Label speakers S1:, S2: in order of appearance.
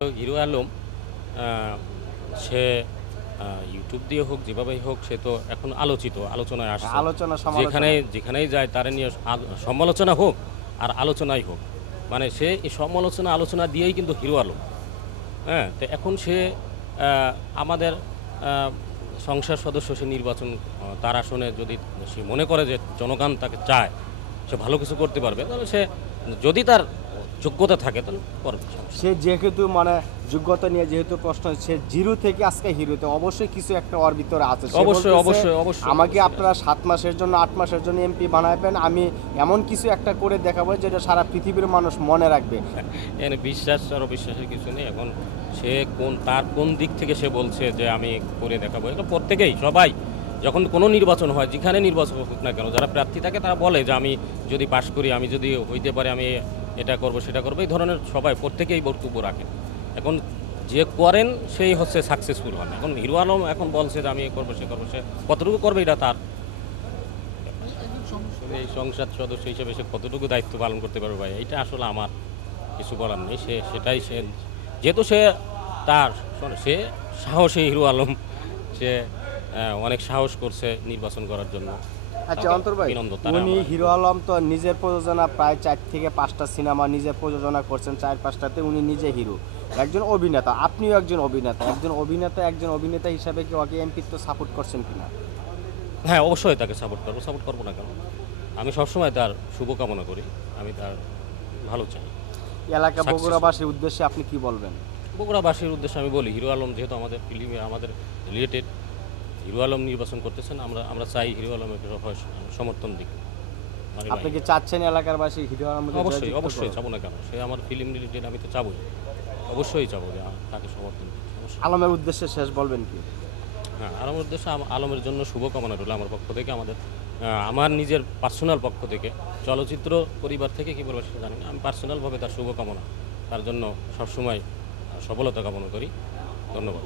S1: Hero Alam সে YouTube দিয়ে হোক যেভাবেই হোক সে তো এখন আলোচিত আলোচনায় আসছে।
S2: আলোচনা
S1: যেখানে যেখানেই যায় তারা নিয়ে সমালোচনা হোক আর আলোচনাই হোক। মানে সে এই সমালোচনা আলোচনা দিয়েই কিন্তু হিরো আলম। হ্যাঁ তো এখন সে আমাদের সংসার সদস্য সে নির্বাচন তার আসনে যদি সে মনে করে যে জনগণ তাকে চায় সে ভালো কিছু করতে পারবে তাহলে সে যদি তার যোগ্যতা থাকে তাহলে করবে
S2: সে যেহেতু মানে যোগ্যতা নিয়ে যেহেতু প্রশ্ন সে জিরো থেকে আজকে হিরোতে অবশ্যই কিছু একটা ওর ভিতরে আছে।
S1: অবশ্যই, অবশ্যই, অবশ্যই,
S2: আমাকে আপনারা সাত মাসের জন্য আট মাসের জন্য এমপি বানাবেন আমি এমন কিছু একটা করে দেখাবো যেটা সারা পৃথিবীর মানুষ মনে রাখবে।
S1: এখানে বিশ্বাস আর অবিশ্বাসের কিছু নেই এখন সে কোন তার কোন দিক থেকে সে বলছে যে আমি করে দেখাবো এগুলো প্রত্যেকেই সবাই। যখন কোনো নির্বাচন হয়, যেখানে নির্বাচন হোক না কেন, যারা প্রার্থী থাকে তারা বলে যে আমি যদি পাশ করি, আমি যদি হইতে পারে আমি এটা করব, সেটা করব, এই ধরনের সবাই প্রত্যেকেই বক্তব্য রাখেন এখন যে করেন, সেই হচ্ছে সাকসেসফুল হন। এখন হিরো আলম এখন বলছে যে আমি করব, সে করব, সে কতটুকু করবে এটা তার? এই সংসদ সদস্য হিসেবে সে কতটুকু দায়িত্ব পালন করতে পারবে ভাই, এটা আসলে আমার কিছু বলার নেই। সে, সেটাই সে, যেহেতু সে তার সে সাহসী হিরো আলম, সে অনেক সাহস করছে নির্বাচন করার জন্য।
S2: আচ্ছা
S1: তাকে
S2: অন্তর ভাই উনি হিরো আলম তো নিজের প্রযোজনা প্রায় চার থেকে পাঁচটা সিনেমা নিজে প্রযোজনা করছেন চার পাঁচটাতে উনি নিজে হিরো। একজন অভিনেতা আপনিও একজন অভিনেতা একজন অভিনেতা একজন অভিনেতা হিসাবে কি ওকে এমপিত্ব সাপোর্ট করছেন কিনা?
S1: হ্যাঁ অবশ্যই তাকে সাপোর্ট করব সাপোর্ট করব না কেন? আমি সবসময় তার শুভকামনা করি আমি তার ভালো চাই।
S2: এলাকা. বগুড়াবাসীর উদ্দেশ্যে আপনি কি বলবেন?
S1: বগুড়াবাসীর উদ্দেশ্যে আমি বলি হিরো আলম যেহেতু আমাদের ফিল্মে আমাদের রিলেটেড হিরো আলম নির্বাচন করতেছেন আমরা আমরা চাই হিরো আলমের সমর্থন দিক। মানে
S2: আপনি কি চাচ্ছেন এলাকার বাসী হিরো আলমকে
S1: অবশ্যই অবশ্যই? চাবো না কেন সে আমার ফিল্ম রিলেটেড আমি তো চাবই। অবশ্যই চাবো যে তাকে সমর্থন।
S2: আলমের উদ্দেশ্যে শেষ বলবেন কি?
S1: হ্যাঁ আলমের উদ্দেশ্যে আলমের জন্য শুভকামনা রইল আমার পক্ষ থেকে আমাদের আমার নিজের পার্সোনাল পক্ষ থেকে। চলচ্চিত্র পরিবার থেকে কী বলব সেটা জানি না আমি পার্সোনালভাবে তার শুভকামনা তার জন্য সবসময় সফলতা কামনা করি। ধন্যবাদ।